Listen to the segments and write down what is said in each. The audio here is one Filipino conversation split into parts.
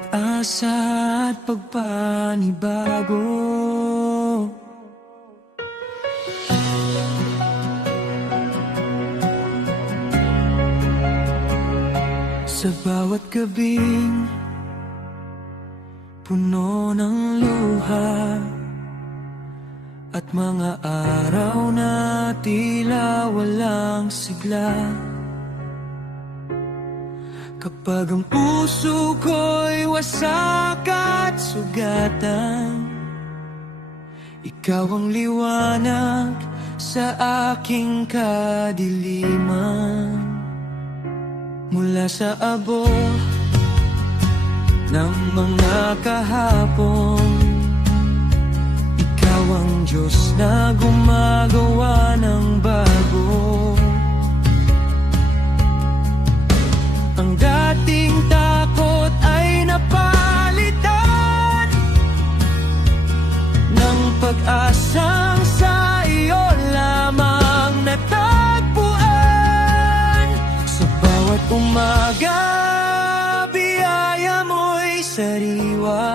pag-asa at pagpanibago. Sa bawat gabing puno ng luha at mga araw na tila walang sigla, kapag ang puso ko'y wasak at sugatan, ikaw ang liwanag sa aking kadiliman. Mula sa abo ng mga kahapon, ikaw ang Diyos na gumagawa ng bago. Ang dating takot ay napalitan ng pag-asang sa iyo lamang natagpuan. Sa bawat umaga, biyaya mo'y sariwa.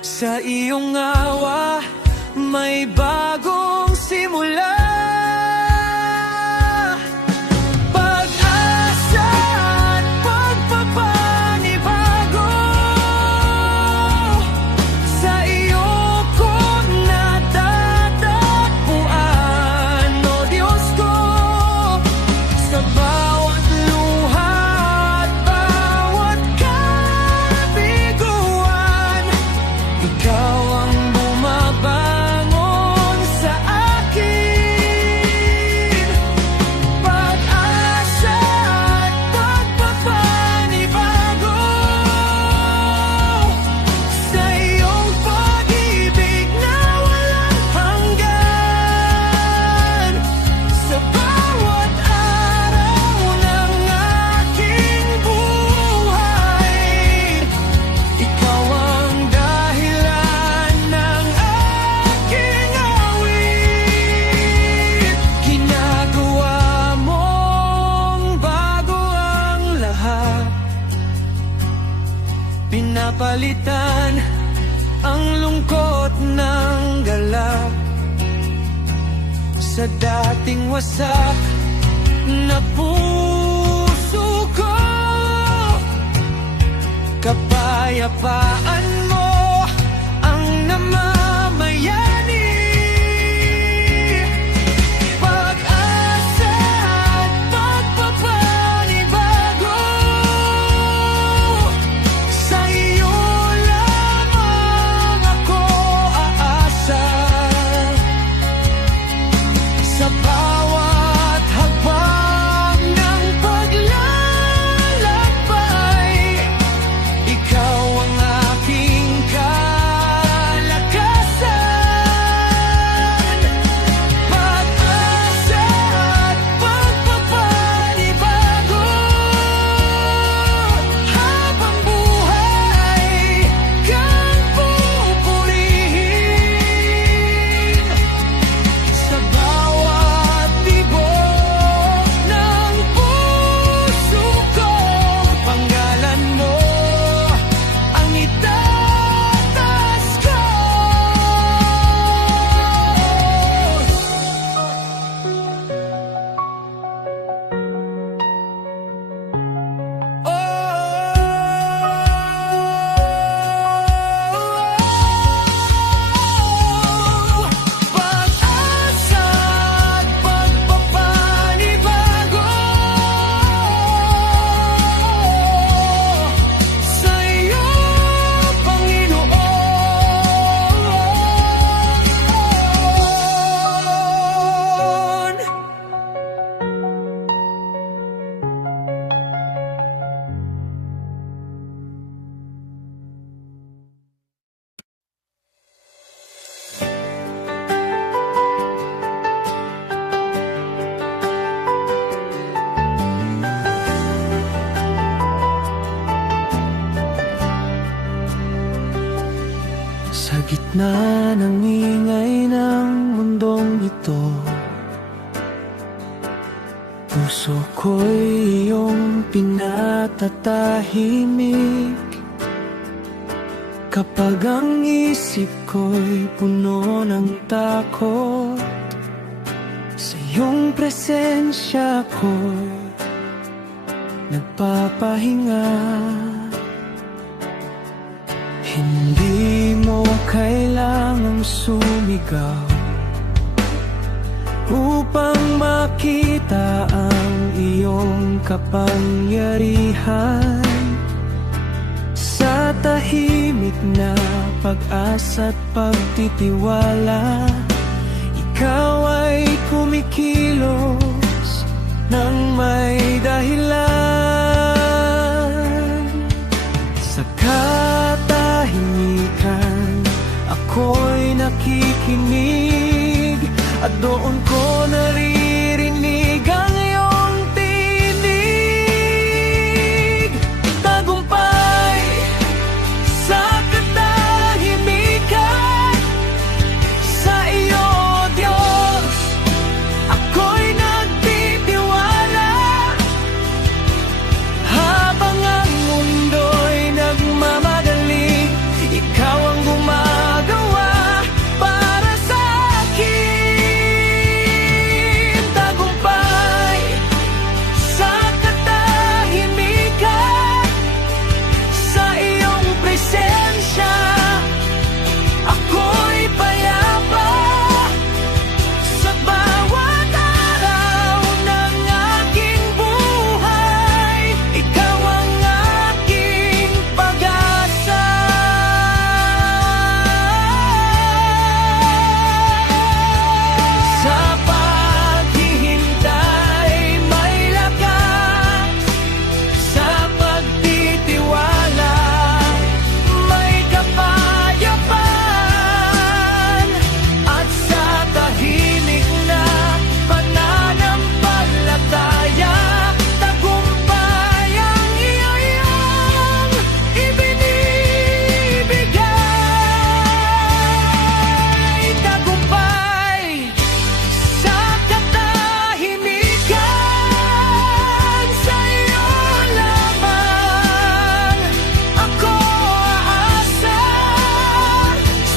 Sa iyong awa, may bagong simula. Pinapalitan ang lungkot ng galak. Sa dating wasak na puso ko, kapayapaan mo ang namamayani. Pag-asa at pagpapanibago, sa iyo lamang ako aasa. Sa bawat hakbang ng paglalakbay, ikaw ang aking kalakasan. Pag-asa at pagpapanibago, habang buhay kang pupurihin. Sa bawat tibok ng puso ko, pangalan mo ang itataas ko. Pag-asa at pagpapanibago, sa iyo, Panginoon. Sa gitna ng ingay ng mundong ito, puso Puso ko'y iyong pinatatahimik kapag ang isip ko'y puno ng takot. Sa iyong presensya ko'y nagpapahinga. Hindi mo kailangang sumigaw upang makita ang iyong kapangyarihan. Sa tahimik na pag-asa't pagtitiwala, ikaw ay kumikilos nang may dahilan. Sa katahimikan, ako'y nakikinig, at doon ko naririnig ang iyong tinig. Tagumpay sa katahimikan, sa iyo, Diyos, ako'y nagtitiwala. Habang ang mundo'y nagmamadali, ikaw ang gumagawa para sa akin. Tagumpay sa katahimikan, sa iyong presensya, ako'y payapa. Sa bawat araw ng aking buhay, ikaw ang aking pag-asa. Sa paghihintay may lakas, sa pagtitiwala may kapayapaan, at sa tahimik na pananampalataya, tagumpay ang iyong ibinibigay. Tagumpay sa katahimikan, sa iyo lamang ako aasa.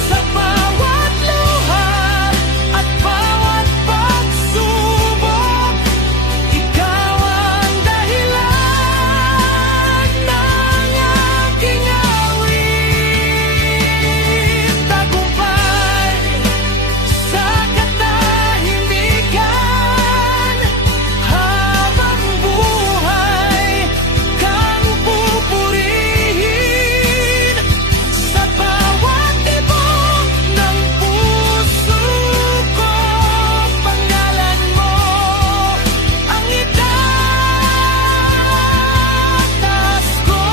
Sa bawat luha at bawat pagsubok, ikaw ang dahilan ng aking awit. Tagumpay sa katahimikan, habang buhay kang pupurihin. Sa bawat tibok ng puso ko, pangalan mo ang itatas ko.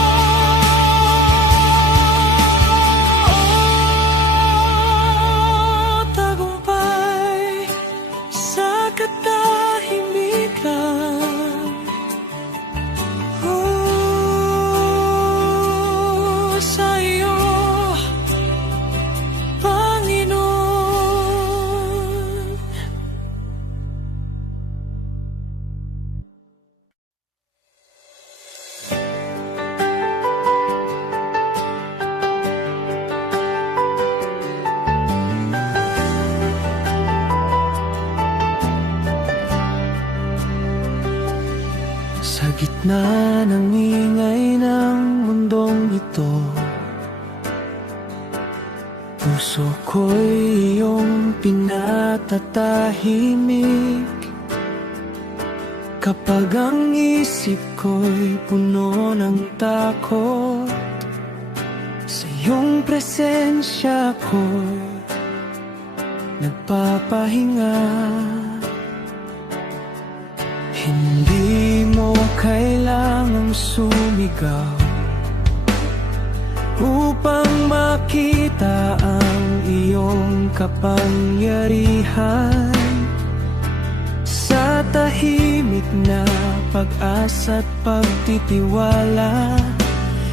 Tagumpay sa katahimikan, sa iyo, Panginoon. Sa gitna ng ingay ng mundong ito, puso ko'y iyong pinatatahimik kapag ang isip ko'y puno ng takot. Sa iyong presensya ko'y nagpapahinga. Hindi mo kailangang sumigaw upang makita ang iyong kapangyarihan. Sa tahimik na pag-asa't pagtitiwala,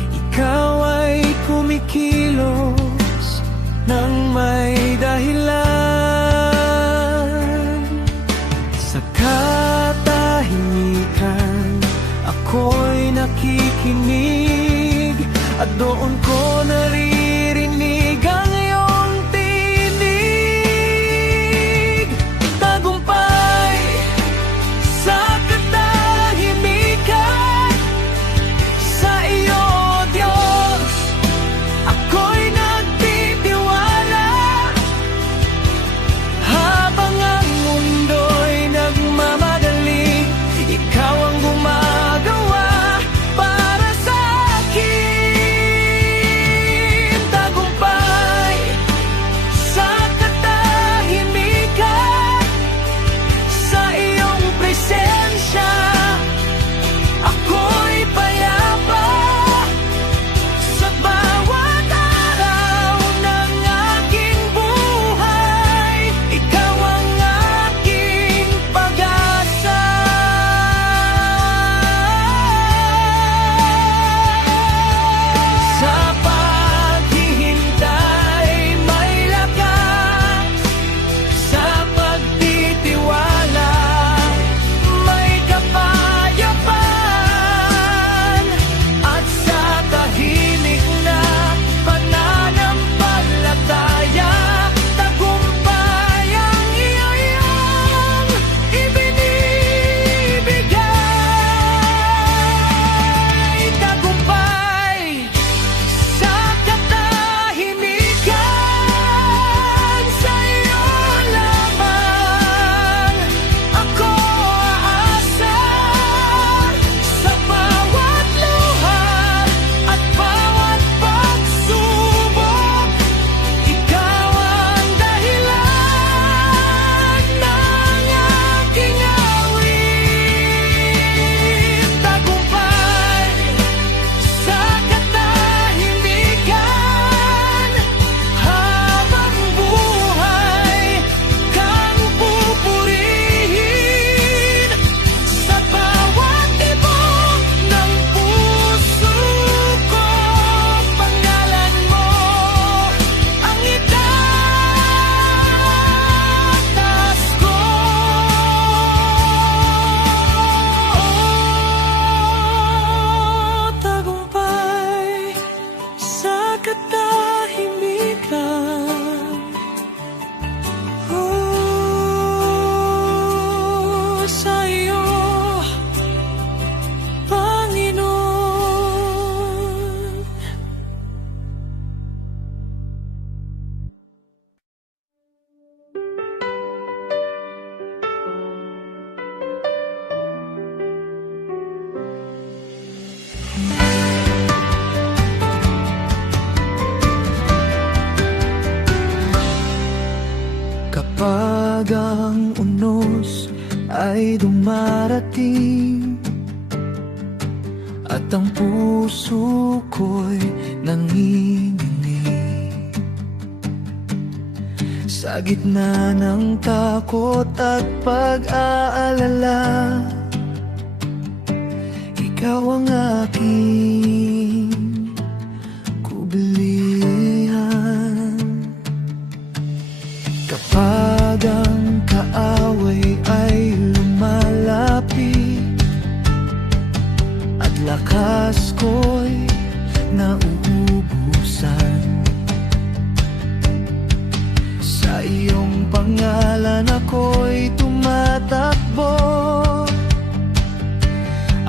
ikaw ay kumikilos nang may dahilan. Sa katahimikan, at doon ko naririnig ang iyong tinig. Tagumpay sa katahimikan, sa iyo, Diyos, ako'y nagtitiwala. Habang ang mundo'y nagmamadali, ikaw ang gumagawa para sa akin. Tagumpay sa katahimikan, sa iyong presensya, ako'y payapa. Sa bawat araw ng aking buhay, ikaw ang aking pag-asa. Sa paghihintay may lakas, sa pagtitiwala may kapayapaan, at sa tahimik na pananampalataya, tagumpay ang iyong ibinibigay. Tagumpay sa katahimikan, sa iyo lamang ako aasa. Sa bawat luha at bawat pagsubok, ikaw ang dahilan ng aking awit. Tagumpay sa katahimikan, habang buhay kang pupurihin. Sa bawat tibok ng puso ko, pangalan mo ang itatas ko. Tagumpay sa katahimikan, sa iyo, Panginoon. Kapag ang unos ay dumarating at ang puso ko'y nanginginig, sa gitna ng takot at pag-aalala, ikaw ang aking kubilihan. Kapag ang kaaway ay lumalapit at lakas ko'y nauubusan, sa iyong pangalan ako'y tumatakbo,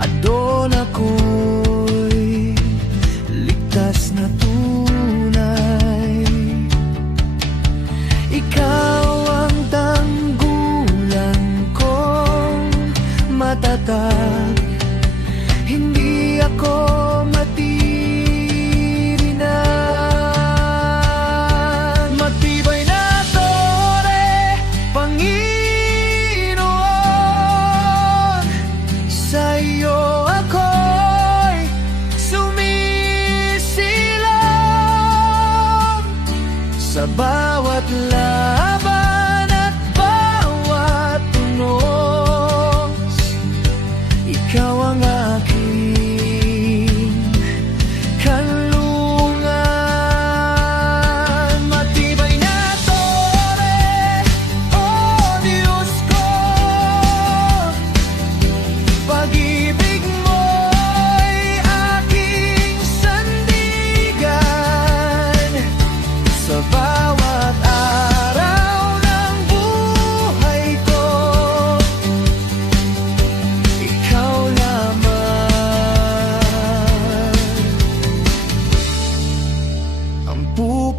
at doon ako'y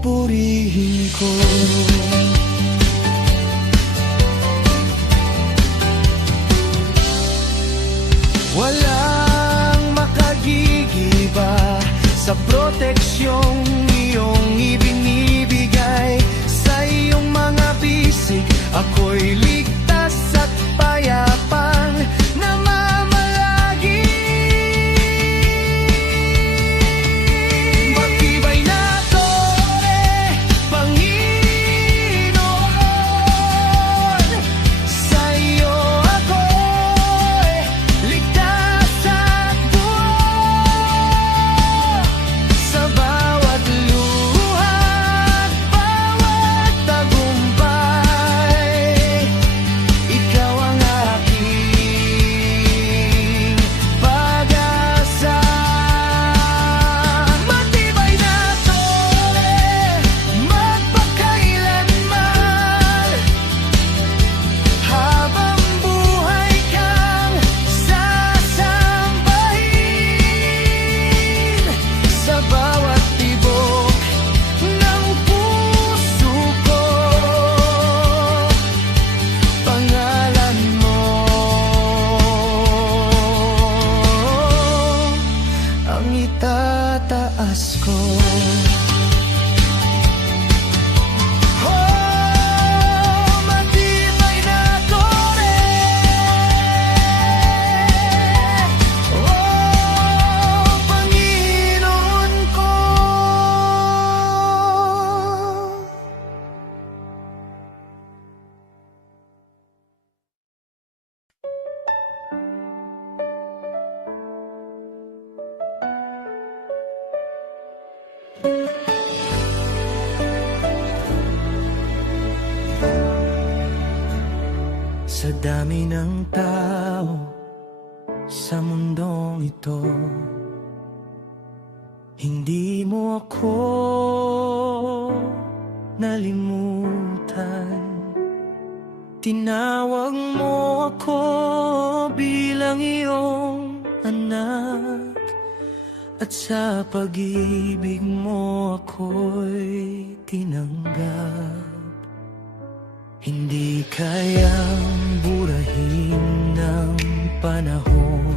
pupurihin ko. Walang makagigiba sa proteksyong iyong ibinibigay. Sa iyong mga bisig, ako'y ligtas at payapang namamalagi. Matibay na tore, Panginoon, sa iyo ako'y ligtas at buo. Sa bawat luha at bawat tagumpay, ikaw ang aking pag-asa. Matibay na tore, magpakailanman, habang buhay kang sasambahin. Sa bawat tibok ng puso ko, pangalan mo ang itataas ko. Oh, matibay na tore, oh, Panginoon ko. Sa dami ng tao sa mundong ito, hindi mo ako nalimutan. Tinawag mo ako bilang iyong anak, at sa pag-ibig mo ako'y tinanggap. Hindi kayang burahin ng panahon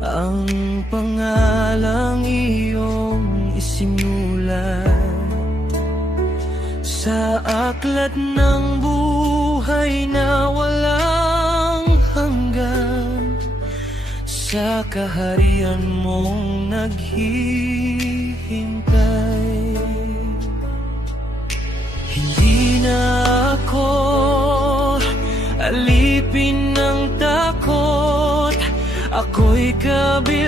ang pangalang iyong isinulat sa aklat ng buhay na walang hanggan. Sa kaharian mong naghihintay, hindi na ako alipin ng takot, ako'y kabilang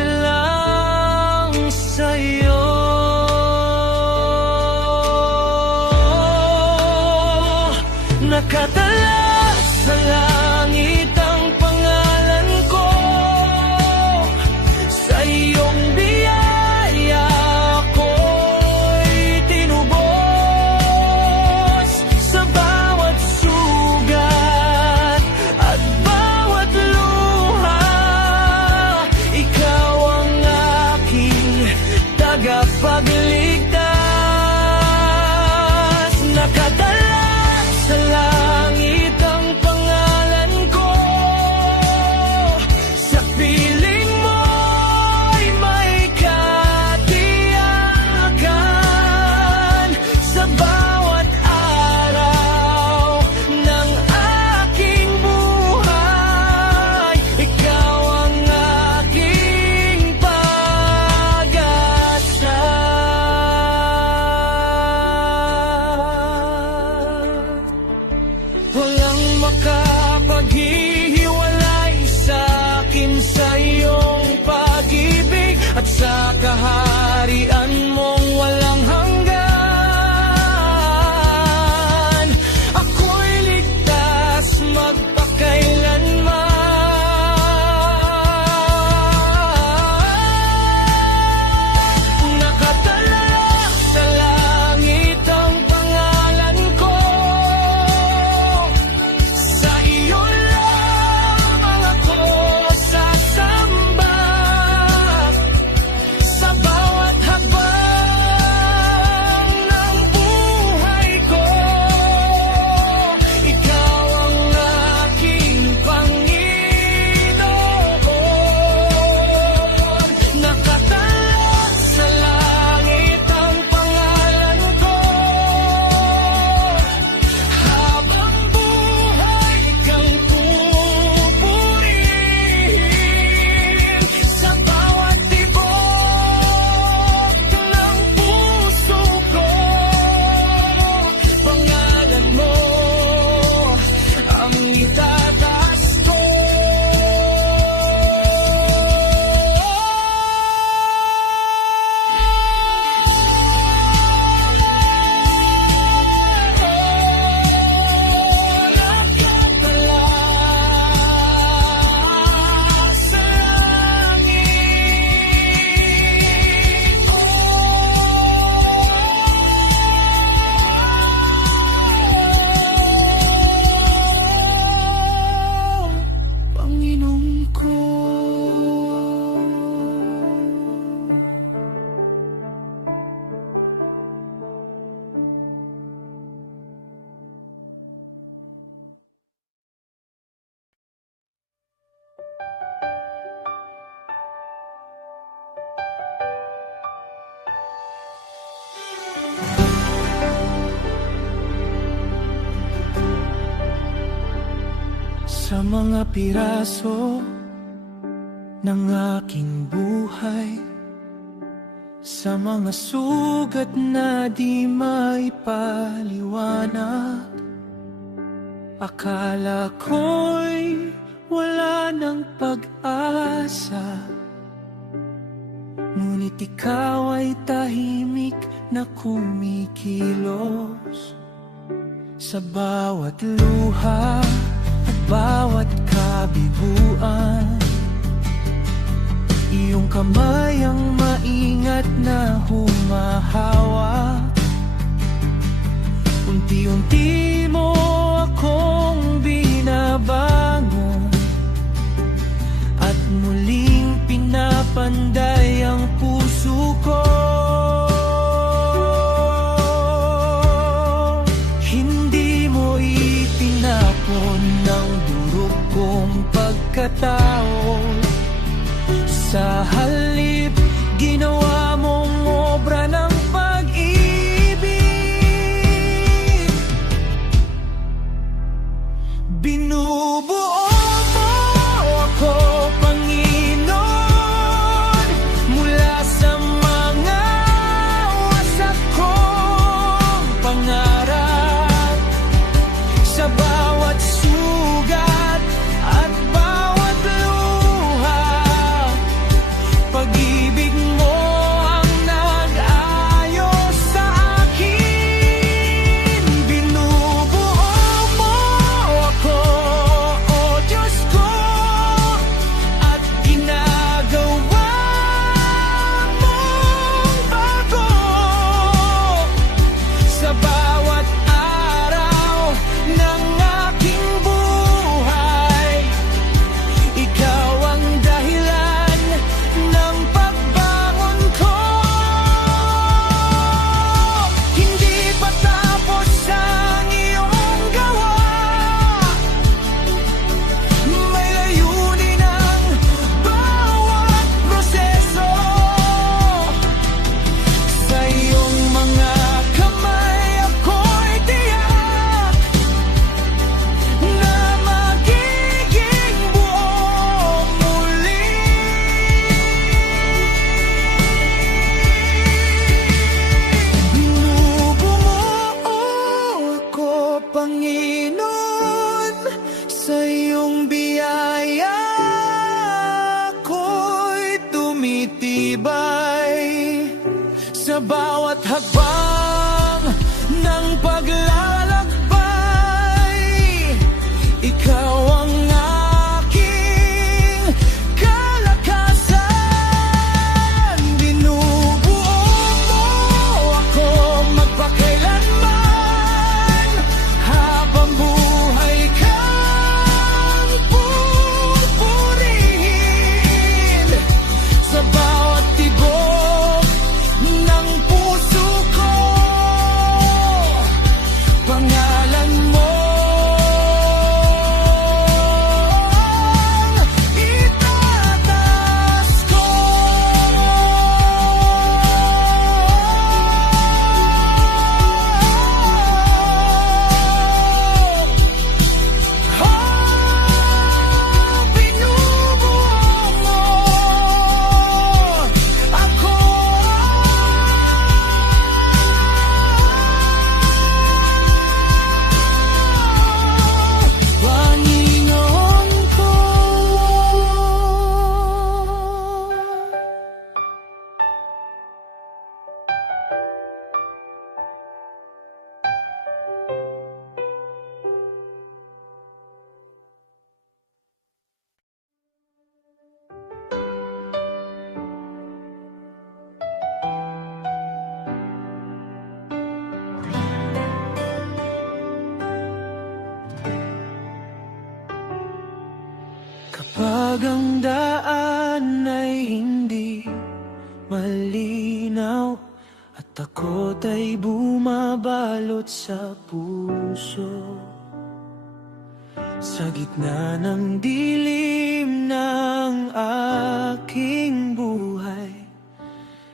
sa'yo. Nakatala sa langit ang pangalan ko, sa iyong biyaya ako'y tinubos. Sa bawat sugat at bawat luha, ikaw ang aking tagapagligtas. Nakatala sa langit ang pangalan ko, sa piling mo'y may katiyakan. Sa bawat araw ng aking buhay, ikaw ang aking pag-asa. sa mga piraso ng aking buhay, sa mga sugat na di maipaliwanag. Akala ko'y wala ng pag-asa, ngunit ikaw ay tahimik na kumikilos. Sa bawat luha at bawat kabibuan, iyong kamay ang maingat na humahawak. Unti-unti mo akong binabangon at muling pinapanday ang puso ko. Hindi mo itinapon ng durog kong pagkatao. Sa halip, ginawa mong obra ng pag-ibig. Binubuo mo ako, Panginoon, mula sa mga wasak kong pangarap. Sa bawat sugat at bawat luha, pag-ibig mo ang nag-ayos sa akin. Binubuo mo ako, O Diyos ko, at ginagawa mong bago. Sa bawat araw ng aking buhay, ikaw ang dahilan ng pagbangon ko. Hindi pa tapos ang iyong gawa, may layunin ang bawat proseso. Sa iyong mga kamay ako'y tiyak na magiging buo muli. Binubumuo ako, Panginoon, sa iyong biyaya ako'y tumitibay. Sa bawat hakbang ng paglalakbay, ikaw ang aking kalakasan. Binubuo mo ako magpakailanman, habang buhay kang pupurihin. Sa bawat tibok ng puso ko, pangalan mo ang itataas ko. Binubuo mo ako. Panginoon ko. Kapag ang daan ay hindi malinaw at takot ay bumabalot sa puso, sa gitna ng dilim ng aking buhay,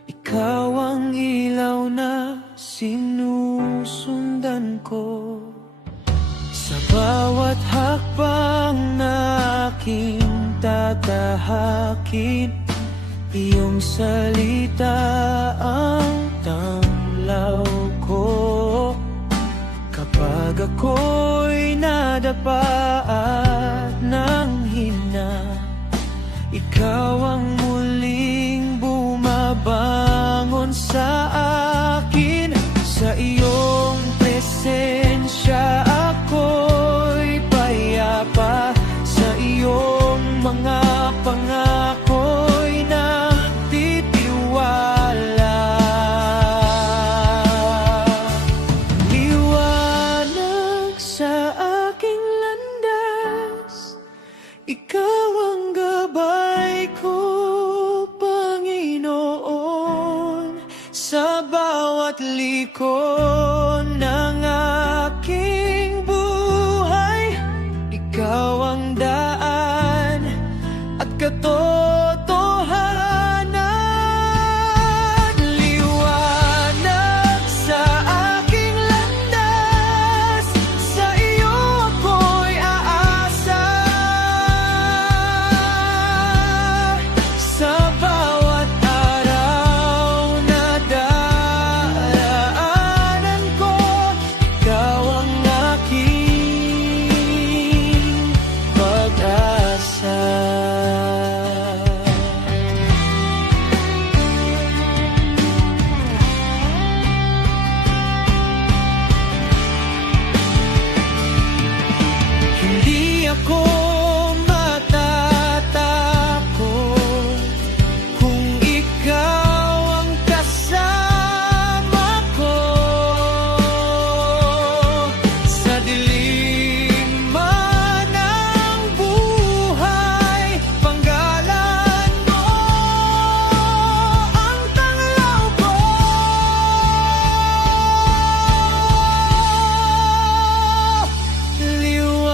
ikaw ang ilaw na sinusundan ko. Sa bawat hakbang na aking tatahakin. Iyong salita ang tanglaw ko kapag ako'y nadapa at nanghina. Ikaw ang muling bumabangon sa akin. Sa iyong presensya ako'y payapa. Sa iyong mga pangako'y nagtitiwala. Liwanag sa aking landas, ikaw ang gabay ko, Panginoon. Sa bawat liko ng aking buhay, ikaw ang daan at katotohanan. Liwanag sa aking landas, sa iyo ako'y aasa. Sa bawat araw na daraanan ko, ikaw ang aking pag-asa. Hindi ako matatakot kung ikaw ang kasama ko. Sa dilim man ng buhay, panggalan mo ang tanglaw ko.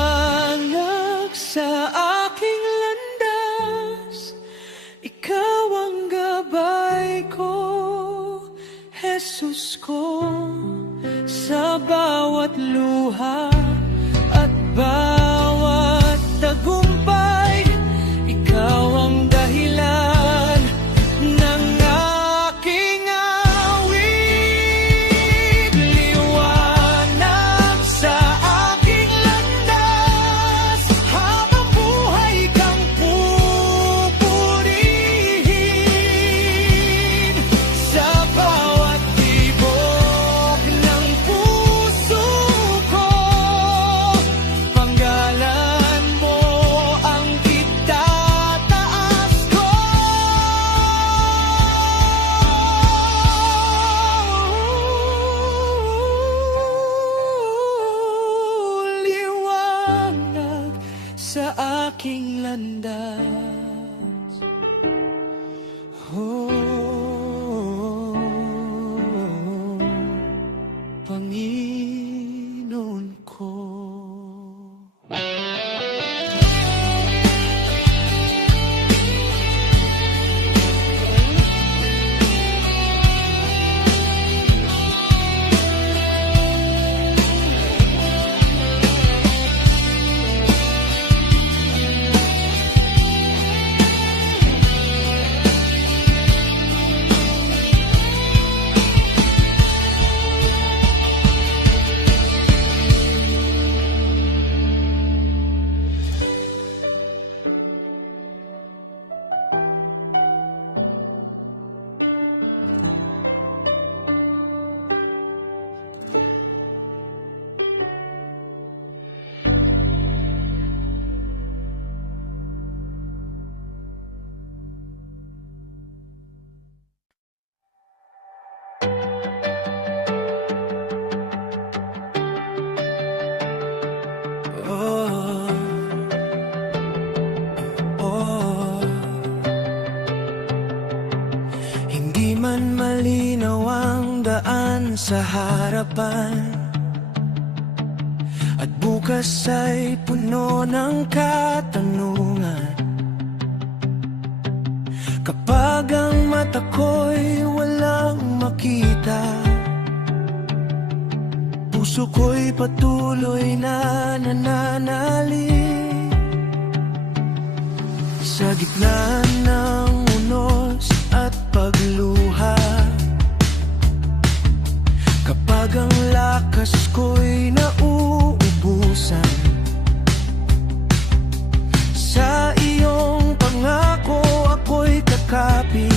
Liwanag sa aking landas, ikaw ang gabay ko, Jesus ko. Sa bawat luha at bawat tagumpay, ikaw ang dahilan ng aking awit. Liwanag sa aking landas, habang buhay kang pupurihin. Sa bawat tibok ng puso ko, panggalan mo ang itataas ko. Liwanag sa aking landas, oh, Panginoon ko. Hindi man malinaw ang daan sa harapan, at bukas ay puno ng katanungan. Kapag ang mata ko'y walang makita, puso ko'y patuloy na nananalig. Sa gitna ng unos at pagluha, kapag ang lakas ko'y nauubusan, sa iyong pangako ako'y kakapit,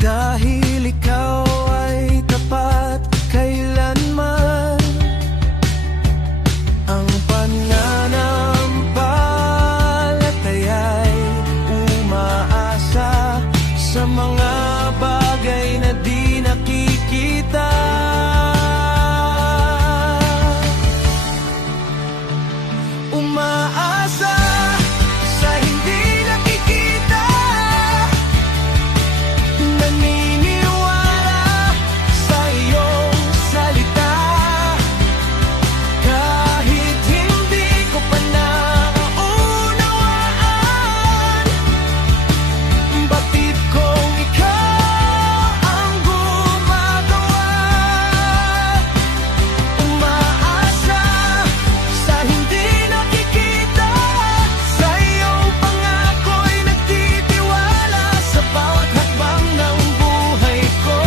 dahil ikaw ay tapat kailanman. Ang pananampalataya'y umaasa sa mga bagay na di nakikita. Umaasa sa hindi nakikita, naniniwala sa iyong salita. Kahit hindi ko pa naunawaan, batid kong ikaw ang gumagawa. Umaasa sa hindi nakikita, sa iyong pangako'y nagtitiwala. Sa bawat hakbang ng buhay ko,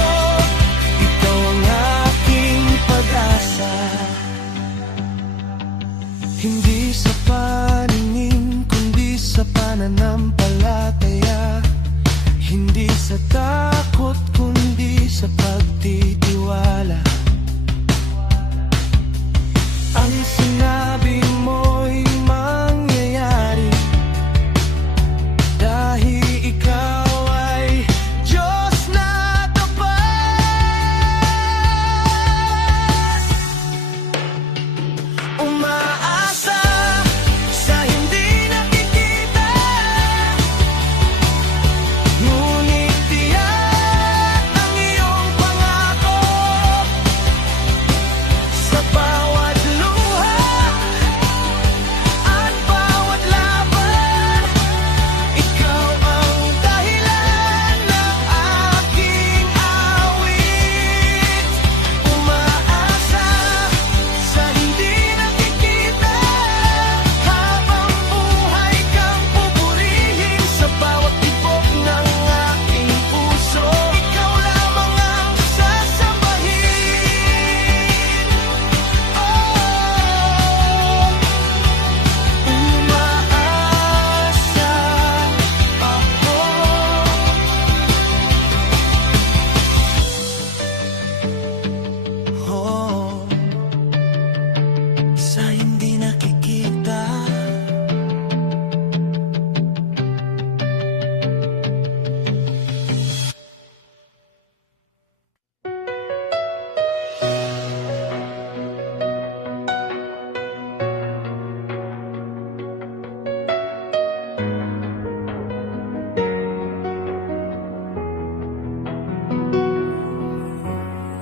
ikaw ang aking pag-asa. Hindi sa paningin, kundi sa pananampalataya. Hindi sa takot, kundi sa pagtitiwala. Ang sinabi mo'y mangyayari, dahil ikaw ay Diyos na tapat. Umaasa sa hindi nakikita, ngunit tiyak ang iyong pangako. Sa bawat luha at bawat laban, ikaw ang dahilan ng aking awit. Umaasa sa hindi nakikita, habang buhay kang pupurihin. Sa bawat tibok ng aking puso, ikaw lamang ang sasambahin. Umaasa ako, sa hindi nakikita.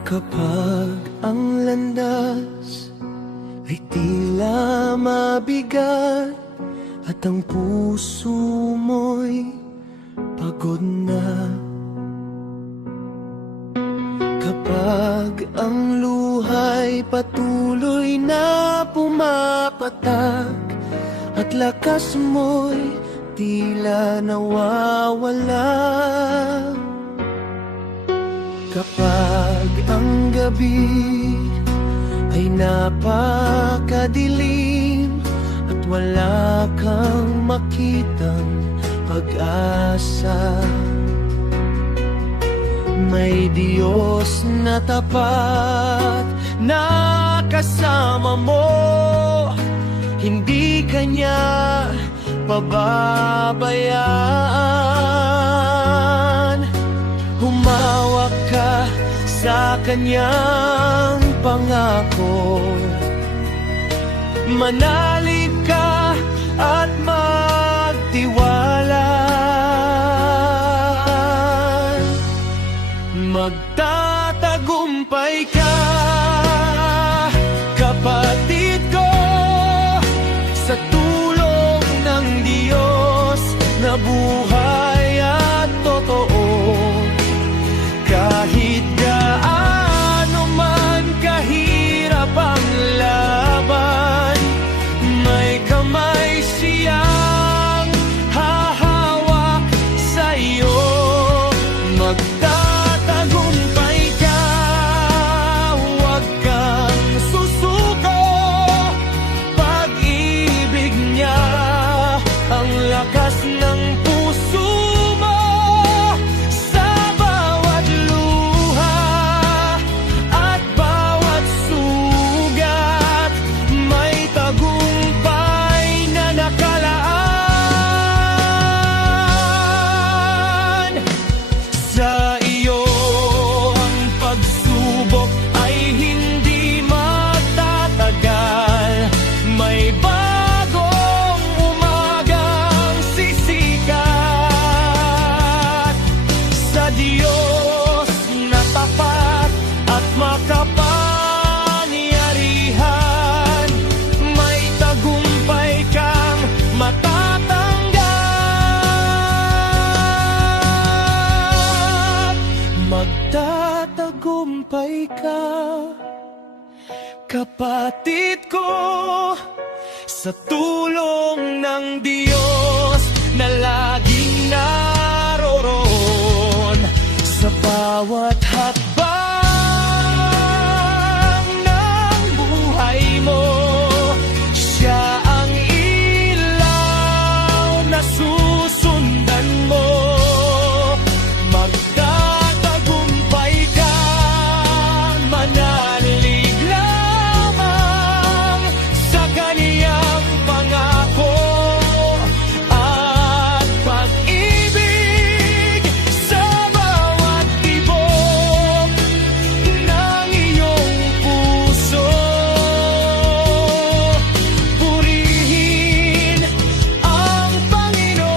Kapag ang landas ay tila mabigat at ang puso mo'y pagod na, kapag ang luha'y patuloy na pumapatak at lakas mo'y tila nawawala, kapag ang gabi ay napakadilim at wala kang makitang pag-asa, may Diyos na tapat na kasama mo, hindi kanya pababayaan. Humawak ka sa kanyang pangako, manalig ka at magtiwala. Magtatagumpay ka, kapatid ko, sa tulong ng Diyos na buhay at totoo. Kahit gaano man kahirap ang laban, may kamay siyang Diyos na tapat at makapangyarihan. May tagumpay kang matatanggap. Magtatagumpay ka, kapatid ko, sa tulong ng Diyos na laging naroroon sa bawat hakbang ng buhay mo. Siya ang ilaw na susundan mo. Magtatagumpay ka, manalig lamang sa kaniyang pangako at pag-ibig sa bawat tibok ng iyong puso. Purihin ang Panginoon.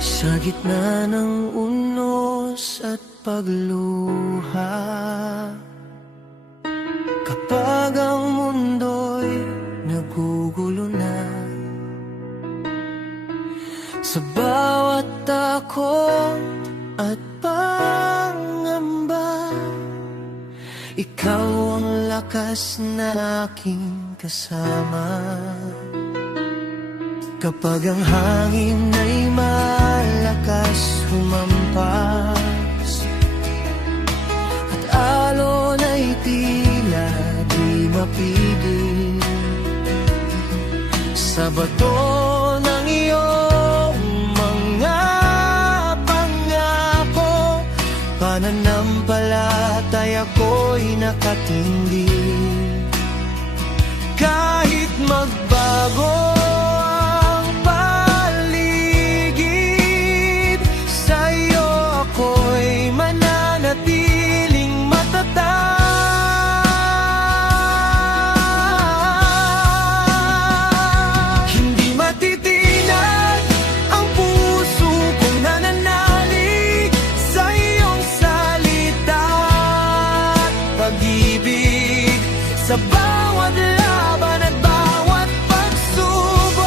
Sa gitna ng unos at pagluha, kapag ang mundo'y nagugulo na, sa bawat takot at pangamba, ikaw ang lakas na aking kasama. Kapag ang hangin ay malakas humampas at alon ay tila di mapigil, sa bato ng iyong mga pangako, pananampalataya ko'y nakatindig. Kahit magbago sa bawat laban at bawat pagsubok.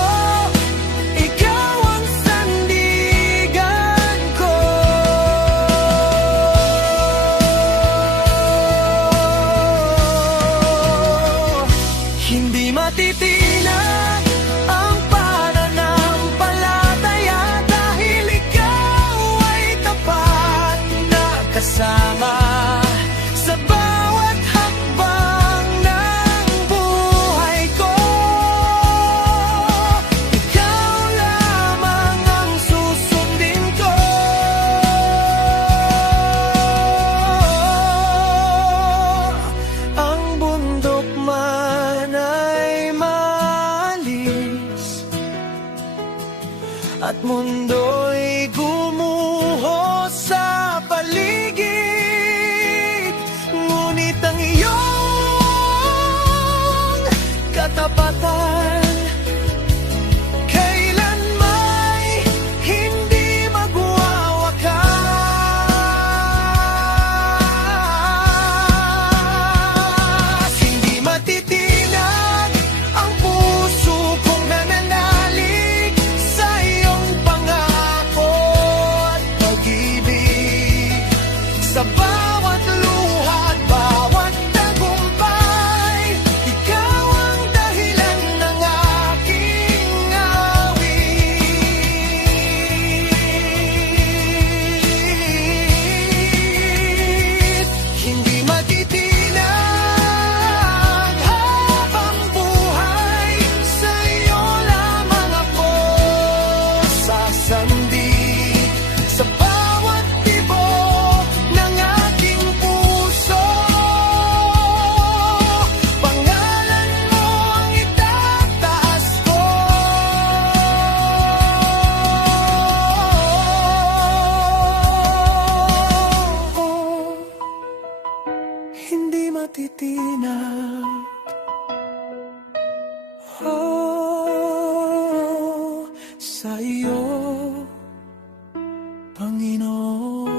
tinag. Oh, sa iyo, Panginoon.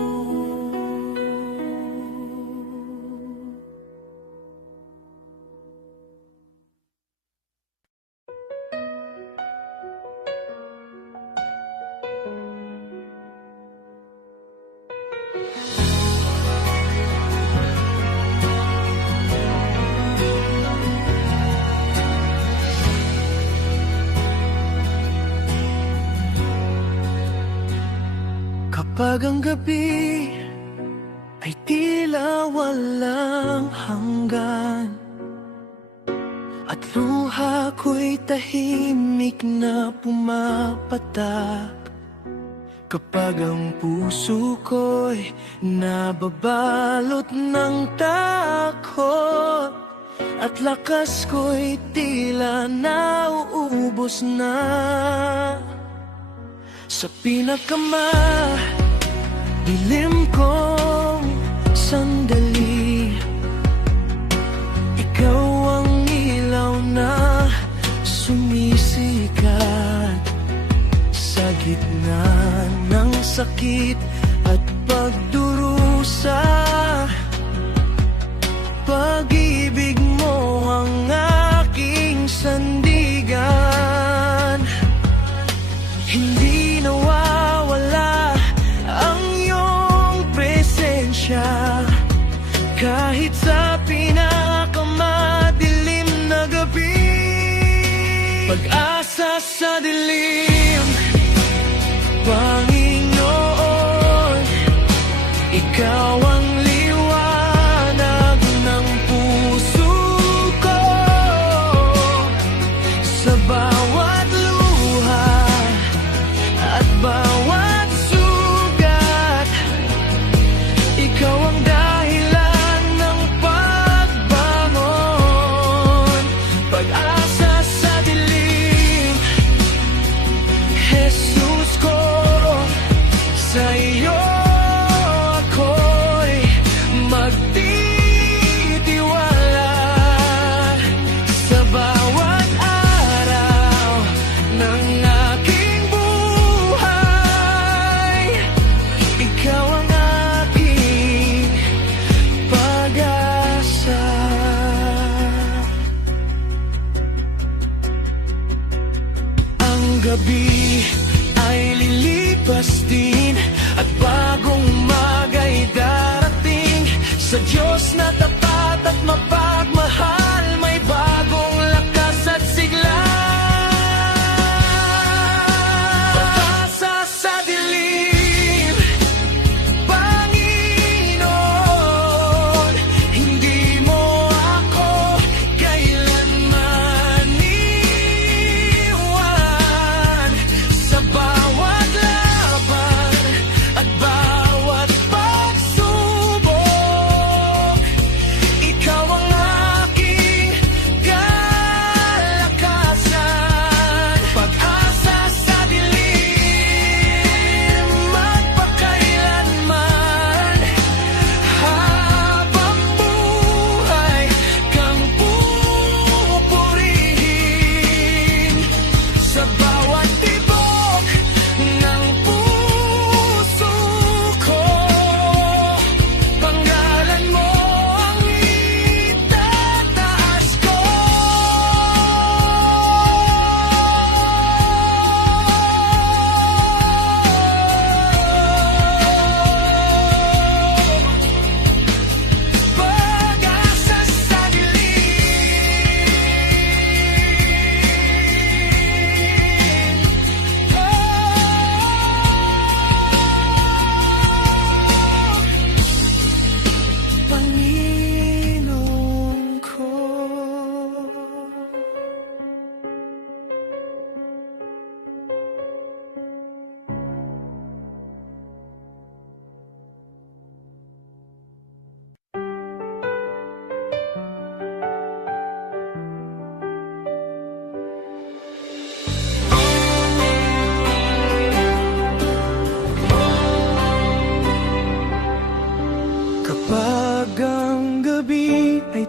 Kapag ang gabi ay tila walang hanggan at luha ko'y tahimik na pumapatak, kapag ang puso ko'y nababalot ng takot at lakas ko'y tila nauubos na, sa dilim kong sandali, ikaw ang ilaw na sumisikat sa gitna ng sakit at pagdurusa. Pag-ibig mo ang aking sandigan, hindi nawawala ang iyong presensya kahit sa pinakamadilim na gabi. Pag-asa sa dilim, Panginoon, ikaw ang liwanag ng puso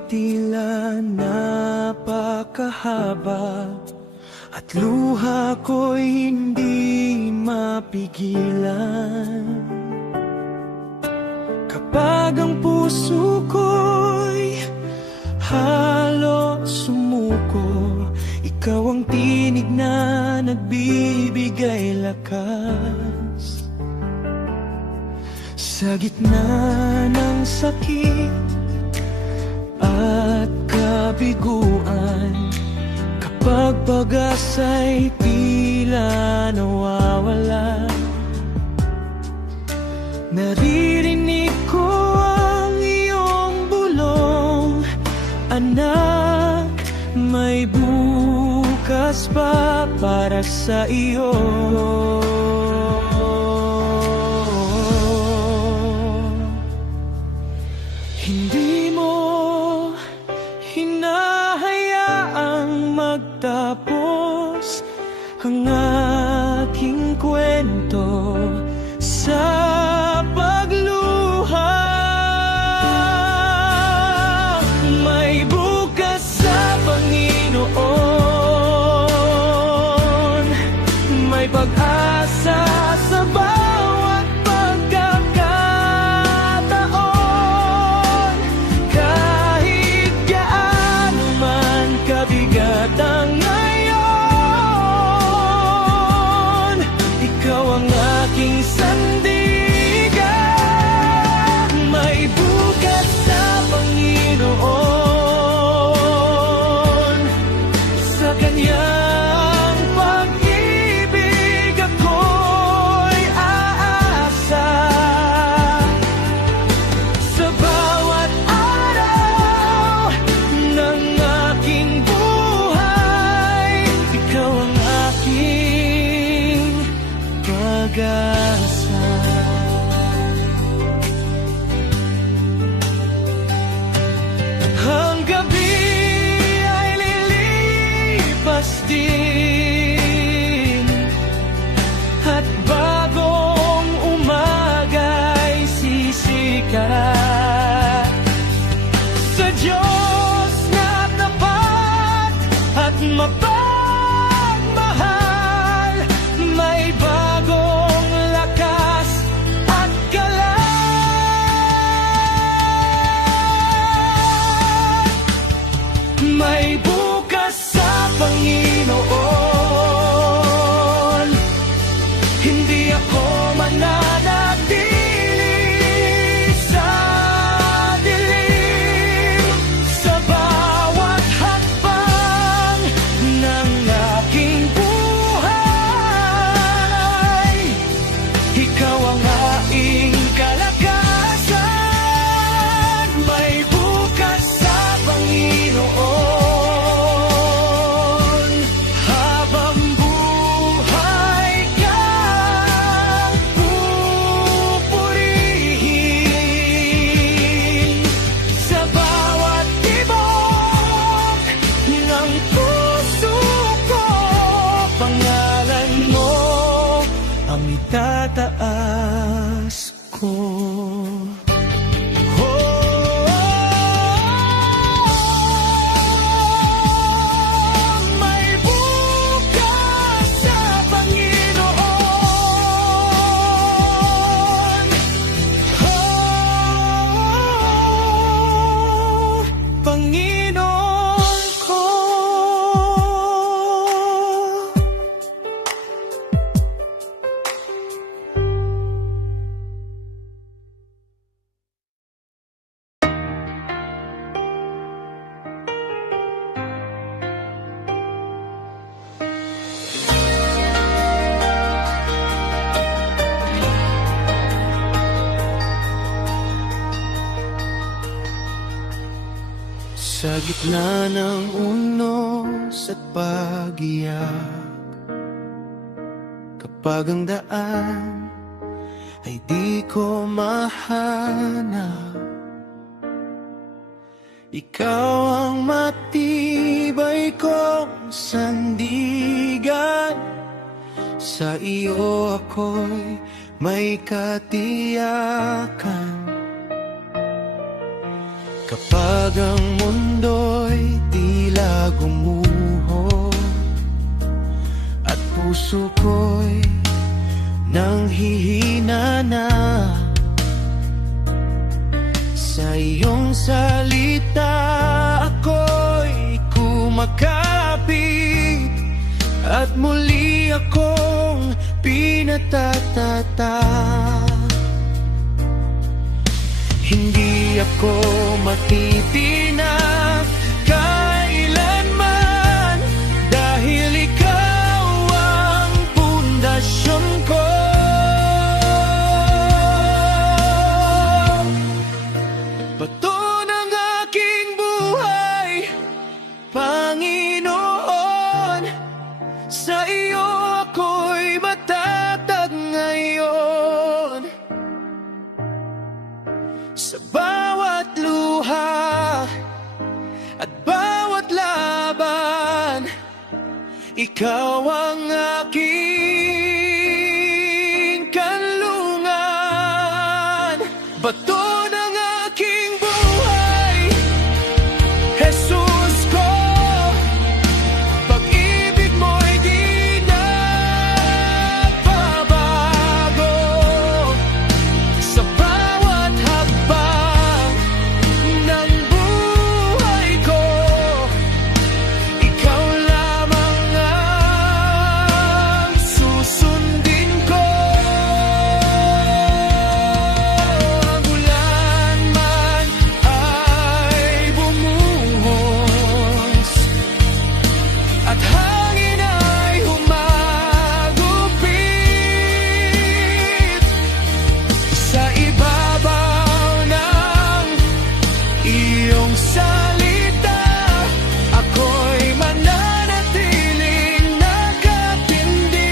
tila napakahaba at luha ko'y hindi mapigilan. Kapag ang puso ko'y halos sumuko, ikaw ang tinig na nagbibigay lakas. Sa gitna ng sakit at kabiguan, kapag pag-asa'y tila nawawala, naririnig ko ang iyong bulong, anak, may bukas pa para sa iyo. Hindi mo hinahayaang magtapos ang aking kwento sa pagluha. May bukas sa Panginoon, may pag-asa sa bawat pagkakataon. Kahit gaano man kabigat ang ngayon, ikaw ang aking sandigan. May bukas sa Panginoon, sa Kanyang pag-ibig ako'y aasa. Sa bawat araw ng aking buhay, ikaw ang aking pag-asa. Ang gabi ay lilipas din at bagong umaga'y sisikat. Sa Diyos na tapat at mapagmahal, may bagong lakas at galak. May bukas sa Panginoon, hindi ako mananatili sa dilim. Sa bawat hakbang ng aking buhay, ikaw ang aking kalakasan. May bukas sa Panginoon, habang buhay kang pupurihin. Sa bawat tibok ng puso ko, pangalan mo ang itataas ko. May bukas sa Panginoon. Panginoon ko. Sa gitna ng unos at pag-iyak, kapag ang daan ay di ko mahanap, ikaw ang matibay kong sandigan. Sa iyo ako'y may katiyakan. Kapag ang mundo'y tila gumuho at puso ko'y nanghihina na, sa iyong salita ako'y kumakapit at muli akong pinatatata. Hindi ako matitinag kailanman, dahil ikaw ang pundasyon ko. Bato ng aking buhay, Panginoon, sa iyo ako'y matatag ngayon. Sa bawat luha at bawat laban, ikaw ang aking kanlungan. Bato ng aking buhay, Jesus ko, pag-ibig mo'y di nagbabago. Sa bawat hakbang ng buhay ko, ikaw lamang ang susundin ko. Ang ulan man ay bumuhos at hangin ay humagupit, sa ibabaw ng iyong salita ako'y mananatiling nakatindig.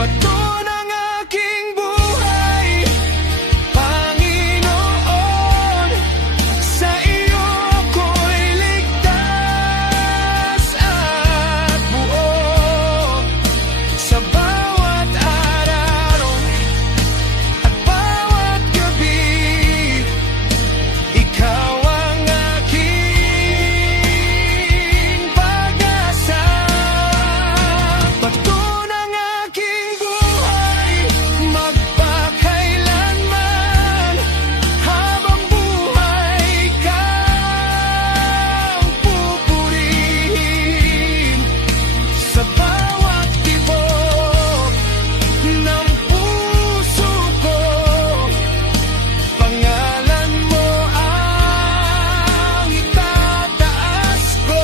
Bato ng aking buhay, Panginoon, sa iyo ako'y ligtas at buo. Sa bawat araw at bawat gabi, ikaw ang aking pag-asa. Bato ng aking buhay, magpakailanman, habang buhay kang pupurihin. Sa bawat tibok ng puso ko, pangalan mo ang itataas ko.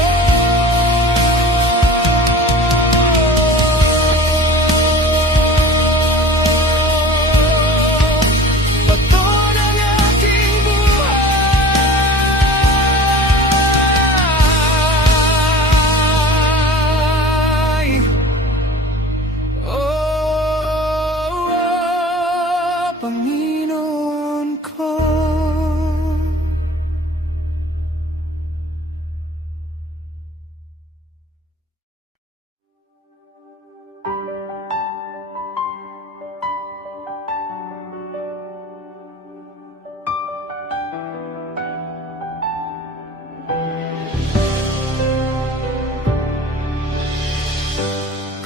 Bato ng aking buhay, Panginoon ko.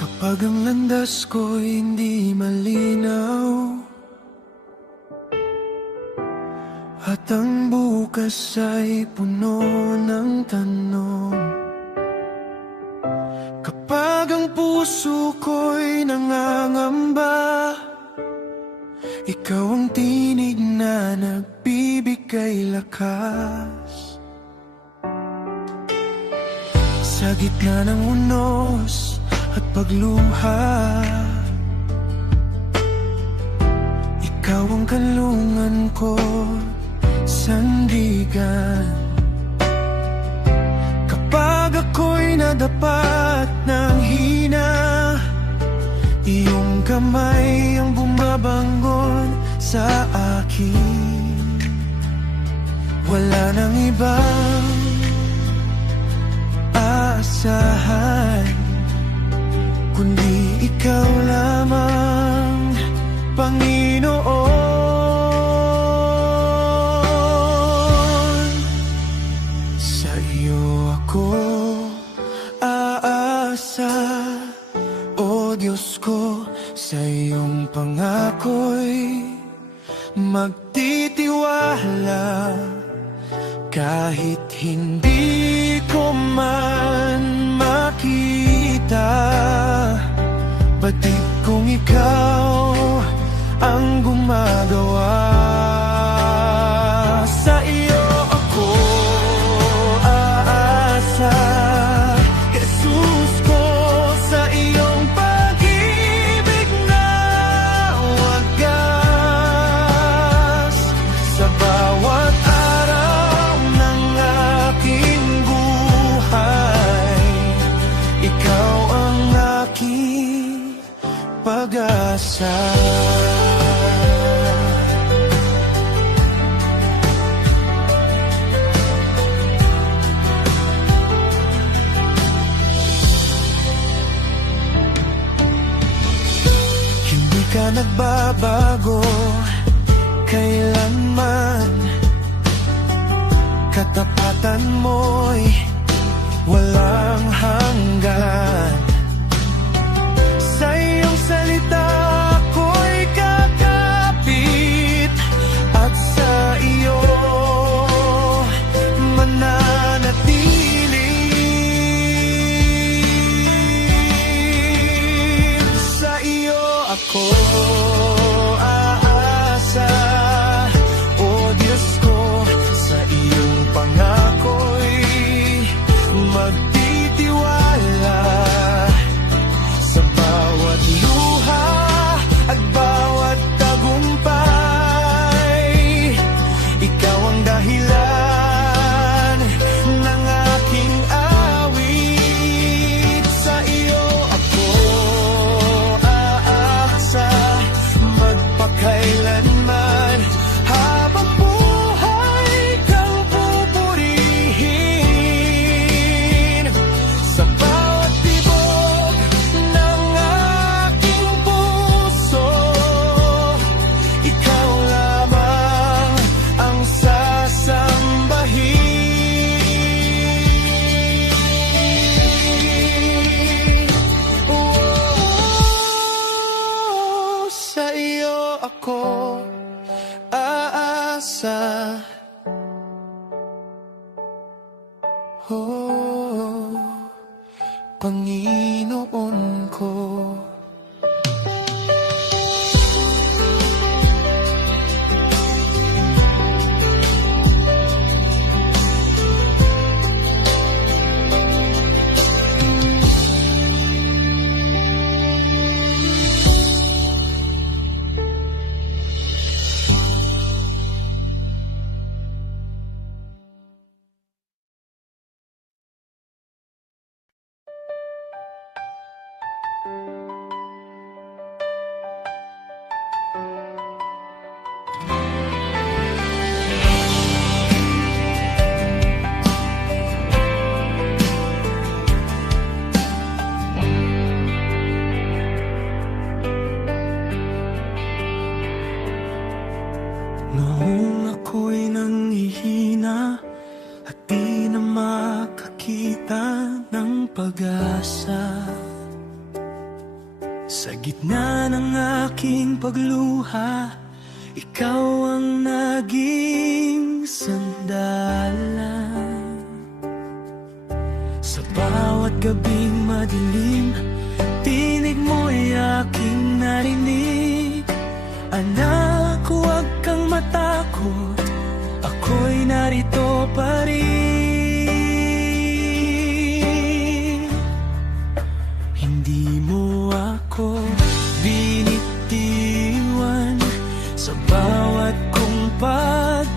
Kapag ang landas ko'y hindi malinaw at ang bukas ay puno ng tanong, kapag ang puso ko'y nangangamba, ikaw ang tinig na nagbibigay lakas. Sa gitna ng unos at pagluha, ikaw ang kanlungan ko, sandigan. Kapag ako'y nadapat ng hina, iyong kamay ang bumabangon sa akin. Wala nang ibang asahan, kundi ikaw lamang, Panginoon. Sa iyo ako aasa, O Diyos ko, sa iyong pangako'y magtitiwala. Kahit hindi ko man makita, batid kong ikaw ang gumagawa. Sa iyo ako aasa, Jesus ko, sa iyong pag-ibig na wagas. Sa bawat araw ng aking buhay, ikaw ang aking pag-asa. Hindi ka nagbabago kailanman, katapatan mo'y walang hanggan. Sa iyong salita ako'y kakapit, at sa iyo mananatili. Sa iyo ako aasa, O Diyos ko, sa iyong pangako'y magtitiwala. Sa bawat luha at bawat tagumpay, ikaw ang dahilan ng aking awit. Sa iyo ako aasa, magpakailanman. Habang buhay kang pupurihin. Sa bawat tibok ng aking puso, ikaw lamang ang sasambahin. Oh, sa iyo ako aasa, oh, Panginoon ko. Noong ako'y nanghihina at di na makakita ng pag-asa, sa gitna ng aking pagluha, ikaw ang naging sandalan. Sa bawat gabing madilim, tinig mo'y aking narinig. Anak, huwag kang matakot, ako'y narito pa rin. Hindi mo ako binitiwan sa bawat kong pagkadapat.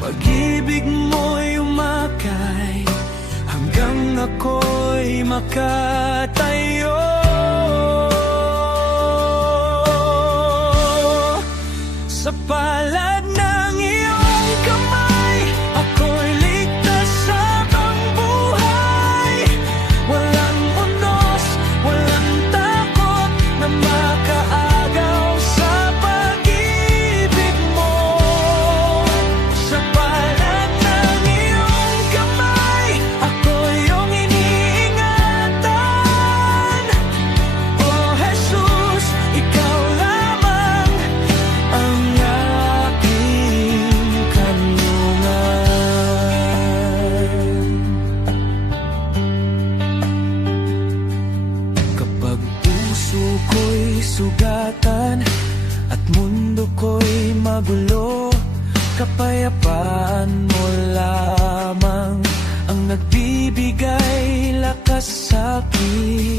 Pag-ibig mo'y umakay hanggang ako'y makatayo. Sa palad ng iyong kamay, ako'y ligtas sa pangbuhay. Walang unos, walang magulo, kapayapaan mo lamang ang nagbibigay lakas sa akin.